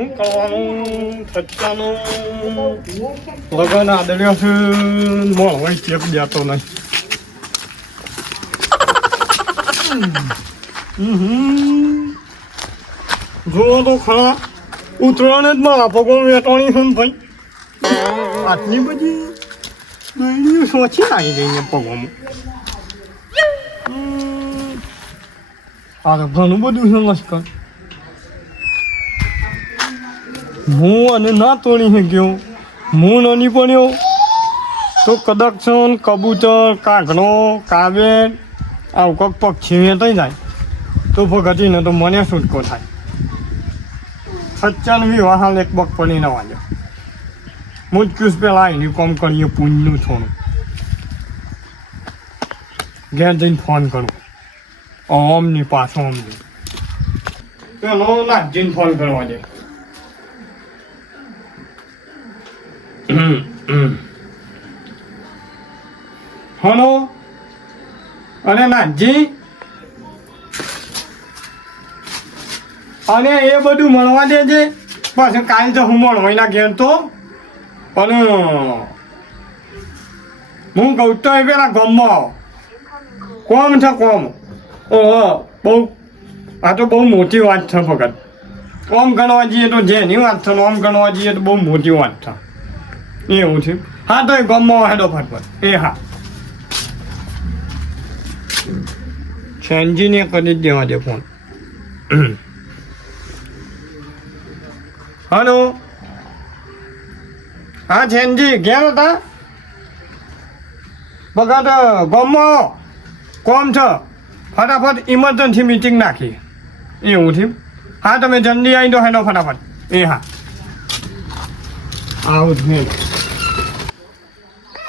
હું કરવાનું સચ્ચાનું લગન આદર્યો છે મળવાય ચેપ જતો નહીં જુઓ તો ખરા ઉતરાણ જ મારા ભગવાન વેટવાની છે ને ભાઈ આટલી બધી દોયડીઓ સોચી લાગી ગઈ ને પગવામાં આ તો ઘણું બધું છે મસ્કર હું અને ના તોડી શક્યો હું નાની પડ્યો તો કદાચ કબૂતર કાગડો કાવેર આવું કોઈક પક્ષી વેટાઈ જાય તો ભગતીને તો મને છૂટકો થાય સચ્ચાન વિવાહ એક બક પડી ના વાગ્યો મુજકુસ પેલા આવીને કોમ કરીએ પૂનનું થોડું ઘેર જઈને ફોન કરું ઓમની પાછો ઓમની પેલો નાખજીને ફોન કરવા દે હલો અરે નાથજી અને એ બધું મળવા દેજે પાછું કાલ તો હું મળવાના ઘેર તો પણ હું કહું તો એ પેલા ગામમાં કોમ છે કોમ ઓહો બહુ આ તો બહુ મોટી વાત છે ભગત ઓમ ગણવા જઈએ તો જેની વાત છે ઓમ ગણવા જઈએ તો બહુ મોટી વાત છે એવું છે હા તો એ ગામમાં હેડો ફટફટ એ હા છેનજીને કરી જ દેવા દે ફોન હલો હા છેનજી ઘેર હતા બગા તો ગામમાં કોમ છે ફટાફટ ઇમરજન્સી મીટિંગ નાખી એવું છે હા તમે જલ્દી આવી દો હેડો ફટાફટ એ હા આવું જ નહીં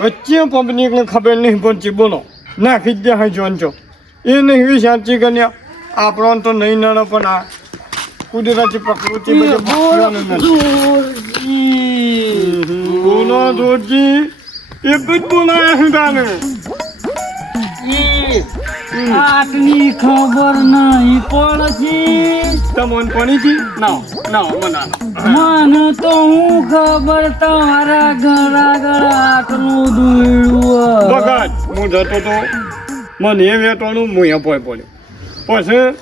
વચ્ચે પબ્લિકને ખબર નહીં પડતી બોલો નાખી જ જાય જોનચો એ નહીં વિચારતી કન્યા આપણો તો નહીં નડે પણ આ કુદરતી પ્રકૃતિ બોલો દોરજી એક જ બોલાયા છે તાને આટલી ખબર નહીં પડતી તમને પડી છે ના મને તો હું ખબર તમારા ઘર આગળ આટલું દોડ્યું બગાડ હું જતો તો મને એ વેટવાનું હું એ ભય પડ્યો પછી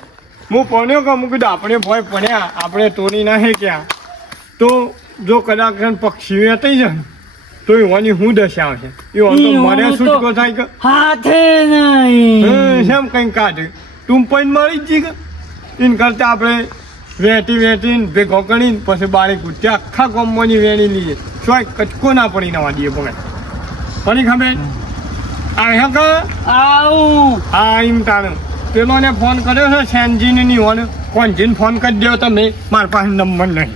હું પડ્યો કે મૂકી આપણે ભય પડ્યા આપણે તોડી નાખે ક્યાં તો જો કદાચ પક્ષી વેટાઈ જાય તો એવાની શું દશા આવશે એ તો મને છૂટકો થાય કે હાથે નહીં કેમ કંઈ કાઢે તું પણ મળી જ કે એને કરતા આપણે વેટીને ભેગો કરીને પછી બાળી કૂદતી આખા ગામમાંની વેણી લઈએ શું કચકો ના પડી નવા દઈએ પગડ પડી ખબર આવે કે આવું હા એમ તારે પેલોને ફોન કર્યો છે સેનજીને નહીં હોને કોણજીને ફોન કરી દો તમે મારા પાસે નંબર નહીં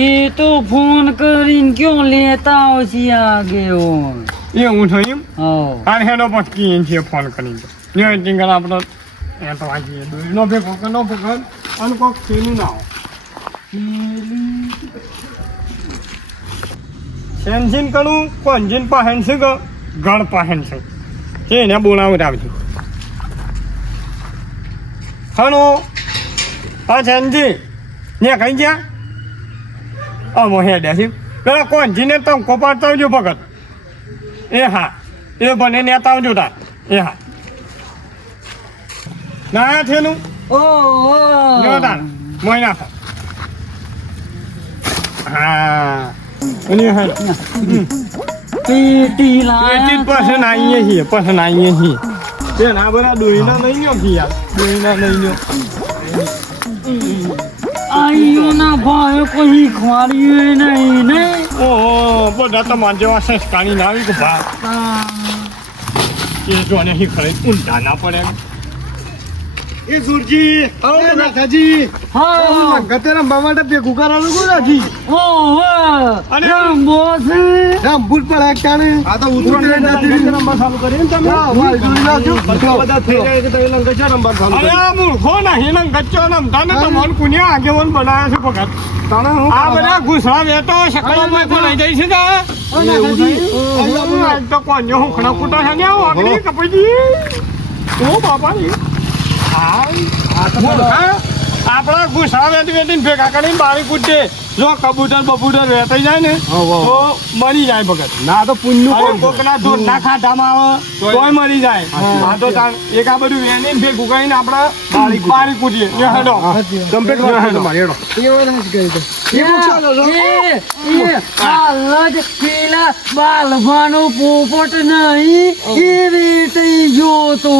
એ તો ફોન કરીને ક્યાં લેતા આવશે આગળ એવું થયું એમ હા આ હેડો પટકી એમ છે ફોન કરીને ટીંગર આપણો એ તો વાંચીએ દોરીનો ભેગો કરનો પકડ અને કોઈક ખીલું ના હોય સેનજીન કરું કોણજીન પાહેન છે કે ગળ પાહેન છે એને બોલાવું આવજો હલો હા સેનજી ને કઈ ગયા અમો હેડ્યા છે પેલા કોણજીને તમે કોપાડતા આવજો ભગત એ હા એ બને નેતા આવજો તાર એ હા ના થયેલું તાર મોઈ નાખો હા અને પેટી લાયા પસંદ આવીએ છીએ તે ના બધા દોઈના નહીં લ્યો યાર દોઈના નહીં લ્યો આઈઓના ભાઈ કોઈ ખવાડ્યું નહીં ને ઓહો બધા તમારા જેવા સંસ્કારી ના આવી કે ભા એ જો ને ખરે ઊંધા ના પડે એ સુરજી આવો નાથાજી હા ગતેરા મામાટા ભેગું કરાનું કો નાથી અને બોસ ભૂલ પર એકટાને આ તો ઉતરોને નાથી રંબા ચાલુ કરીને તમે હા વાય જોડી નાખ્યો બધા થઈ જાય કે તઈ લંગચા રંબા ચાલુ અરે આ મૂર્ખો નહીં લંગચો નમ તને તો મન કુન્યા આગેવન બનાયા છે ભગત તને હું આ બધા ગુસરા વેતો શકળમાં તો લઈ જઈ છે તો કોન્યો હું ખણા કુટા છે ને આગળી કપડી ઓ બાપા આ આપણા ગુસ્સા વેટીને ભેગા કરીને બારી કૂદે જો કબૂતર બબૂતર વેટાઈ જાય ને તો મરી જાય ભગત ના તો પુણ્યનું કોકના ધોર ના ખાધામાં આવે તોય મરી જાય આ તો એક આ બધું વેણીને ભેગું કરીને આપણે બારી કૂદીએ હેડો કમ્પ્લીટ વાત છે તમારી હેડો પેલા બાલભાનો પોપટ નહીં એ વેટાઈ ગયો તો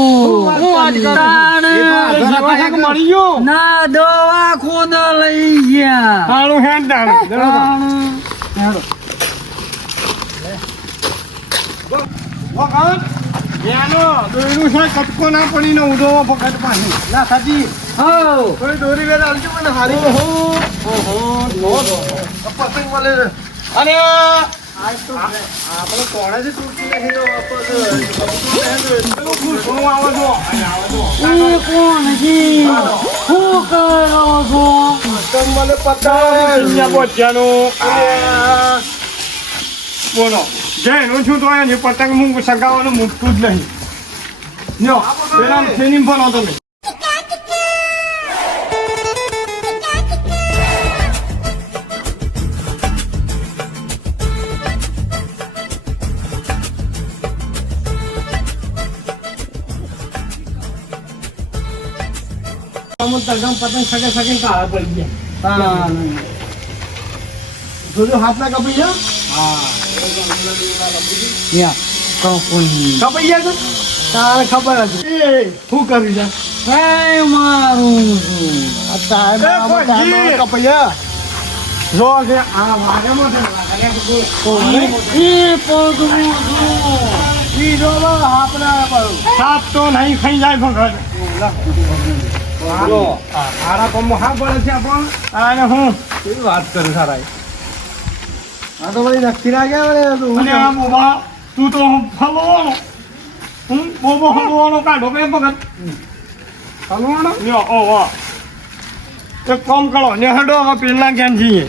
મરી ગયો ના દવાખાને લઈ ગયા સારું હેડ દાડો વખત એનો દોયરું છે કટકો ના પડીને ઉડો વખત પાછી ના સાજી હો કોઈ દોરી વેર આલજો મને હારી પતંગ મળે અને આપણે કોણાથી તૂટી નથી તો શું આવે છો એ કોણ છે શું કરો છો પતંગ મળે અહીંયા પહોંચ્યાનું બોલો જયનું છું તો એની પતંગ હું સગાવાનું મૂકતું જ નહીં જો પેલા ટ્રેનિંગ પર હતો નહીં પતંગ સગે સગે કાળા પડી ગયા જોજો હાથ ના કપાઈ ગયા કપાઈ ગયા તો તારે ખબર હતી એ શું કરી છે કઈ મારું છું કપાઈ ગયા જો કે આ વાગેમાં એ પગનું ઈ જો આપણા સાપ તો નહીં ખાઈ જાય ભગત આરા કોમમાં હા પડે છે આપણ અને હું કેવી વાત કરે સારા આ તો ભાઈ નક્કી ના ગયા અને આ બોબા તું તો હલવાનો હું બોબો હલવાનો કાઢો બે ભગત હલવાનો લ્યો ઓ વાહ એક કામ કરો ને હડો હવે પેલા ક્યાં જઈએ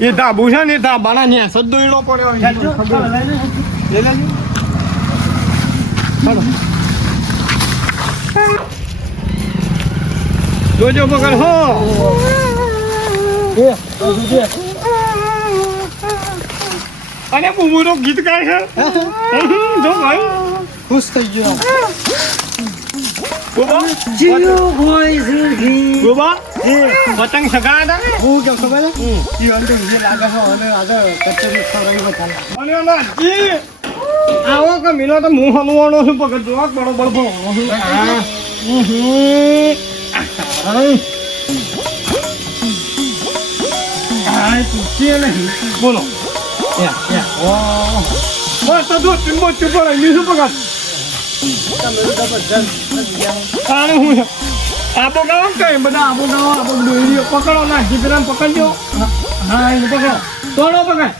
એ ધાબુ છે ને ધાબાના ન્યા સદોયડો પડ્યો જોજો પકડ હો અને બુબુનો ગીત ગાય છે જો ભાઈ ખુશ થઈ ગયો બોબા જીવ હોય સુખી બોબા પતંગ સગાડા હતા હું કેમ ખબર છે ઈ અંદર જે લાગે છે અને આગળ કચેરી ખવડાવી બતાલે અને ના જી આવો કે મિલો તો હું હલવાનો છું પકડ જો બરોબર ભો બોલો બસ તો ચુંબો ચુંબો રહી શું પકડ આને હું આબો ગાવ કઈ બધા આબો દોરી પકડો ના જીતરામ પકડજો હા એને પકડો તોડો પકડ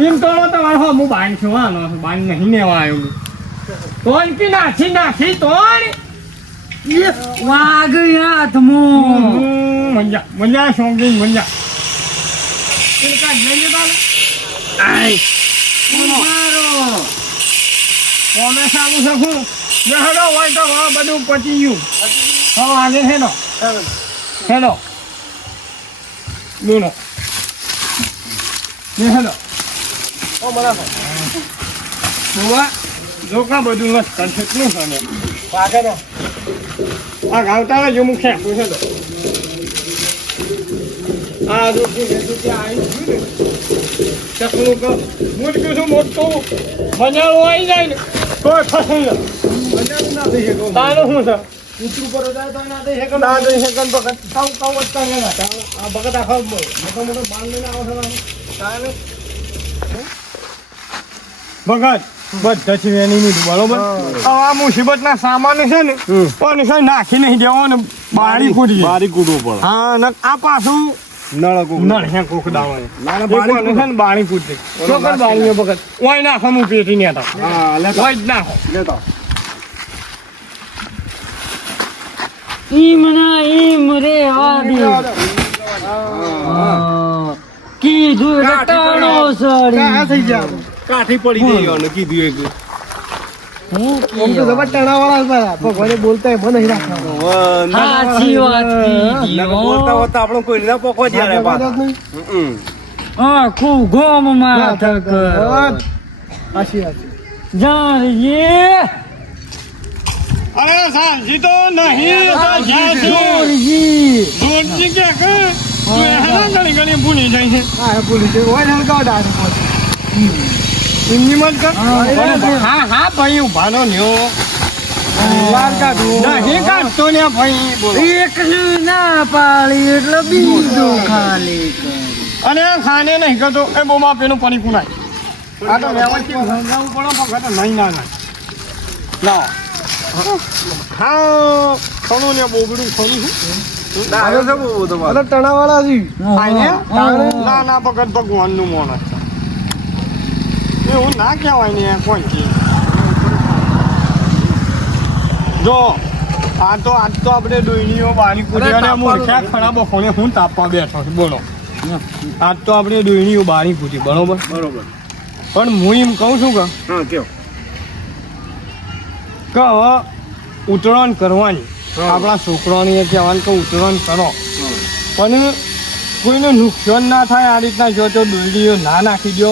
એમ તોડો તમારે હો હું બાંધ છું હા બાંધ નહીં લેવા આવ્યો તોડ કી નાખી તોડ એ વાઘ હાથમાં મજા શોખી મજા એને કાઢ લઈ લેતા આય મારો કોમે સાબુ શકું ને હેડો હોય તો હવે બધું પચી ગયું હવે આગે હેડો બોલો ને હેડો ઓ બરાબર જોવા જોકા બધું મસ્ત કરશે શું કરે વાગે ને આ ગાવતા જો મુખે હેડો આ જો ત્યાં આવી ચકલું કહું મોટું છું મોટું મજાળું આવી જાય ને કોઈ ફસાઈ જાય મજાનું ના થઈ શકો તારું શું છે ઊંચું પર જાય તો ના થઈ શકો ના જઈ શકે ભગત કાઉ વધતા નહીં આ ભગત આખો મોટો મોટો બાંધ લઈને આવો છો તારે ભગત બધા છે એની મીઠું બરોબર આ મુસીબત ના સામાન છે ને પણ છે નાખી નહીં દેવાનો બારી કૂદી બારી કૂદવું પડે હા ને આ પાછું નળ હે કોક દાવાનો છે ને બારી કૂદી ચોકન બારીઓ ભગત ઓય નાખો હું પેટી ને હતા હા લેતા ઓય જ નાખો લેતા ઈમ રે વાદી કીધું રટાણો સરી કા થઈ ગયા કાઠી પડી ગઈ અને કીધું એક હું આમ તો જબર ટણાવાળા હતા ભગવાને બોલતા એમાં નહીં રાખવાનું સાચી વાત કીધી બોલતા હો. હોતા આપણને કોઈ ના પોકવા દે રે વાત જ નહીં. આખું ગોમમાં થકર સાચી વાત છે. જાણીએ અરે સાંજી તો નહીં સાંજી જોરજી જોરજી કે તું હેરા ઘણી ઘણી ભૂલી જાય છે હા એ બોલી છે હોય ને હલકાવ ડારે એમની મત કર હા. હા હા ભાઈ ઉભાનો ન્યો વાર કાઢું નહીં કાઢતો ને ભાઈ બોલો એકલું ના પાડી એટલે બીજું ખાલી કરી. અને ખાને નહીં કરતો એ બહુ માપેનું પાણી કુનાય આ તો વ્યવસ્થિત સમજાવવું પડે પણ નહીં ના લાવો હા ખણું ને બોગડું ખણું છે આવ્યો છે બહુ બધો અરે ટણાવાળા છે ના ના ભગત ભગવાનનું માણસ છે એવું ના કહેવાય ને કોઈ કે જો આ તો આપણે દોઈણીઓ બારી કૂદી અને મૂર્ખ્યા ખરા બખોને હું તાપવા બેઠો છું બોલો આજ તો આપણે દોઈણીઓ બારી કૂદી બરોબર બરોબર પણ હું એમ કહું છું કે હા કયો હવે ઉતરાણ કરવાની આપણા છોકરાઓને કહેવાનું કે ઉતરાણ કરો પણ કોઈને નુકસાન ના થાય આ રીતના જો તો દોરડીઓ ના નાખી દો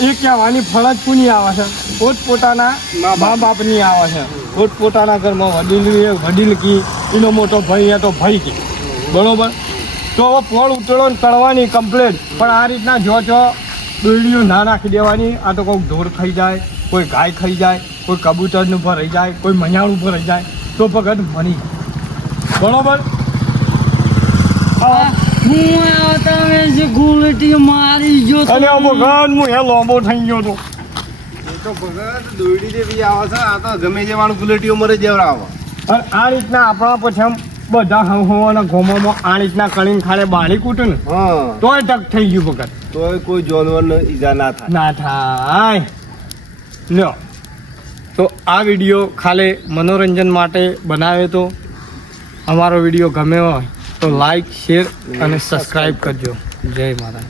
એ કહેવાની ફરજ કોની આવે છે પોતપોતાના મા બાપની આવે છે પોતપોતાના ઘરમાં વડીલ કી એનો મોટો ભાઈ એ તો ભાઈ કી બરોબર તો હવે ફળ ઉતરાણ કરવાની કમ્પ્લેટ પણ આ રીતના જો દોરડીઓ ના નાખી દેવાની આ તો કોઈ ઢોર ખાઈ જાય કોઈ ગાય ખાઈ જાય કોઈ કબૂતરનું ઉપર રહી જાય કોઈ મયાણ ઉપર રહી જાય તો ભગત મરી બરોબર હું તમે જે ગુલટી મારી જો અને ભગવાન હું એ લોબો થઈ ગયો હતો એ તો ભગત દોયડી જેવી આવે છે આ તો ગમે જેવાનું ગુલેટીઓ મરે જેવડા આવે અને આ રીતના આપણા પછી આમ બધા હવાના ગોમામાં આ રીતના કરીને ખાલે બાળી કૂટે ને હા તોય ટક થઈ ગયું ભગત તોય કોઈ જાનવરને ઈજા ના થાય ના થાય લ્યો તો આ વિડીયો ખાલે મનોરંજન માટે બનાવ્યો તો અમારો વિડીયો ગમ્યો હોય તો લાઈક શેર અને સબસ્ક્રાઈબ કરજો જય માતા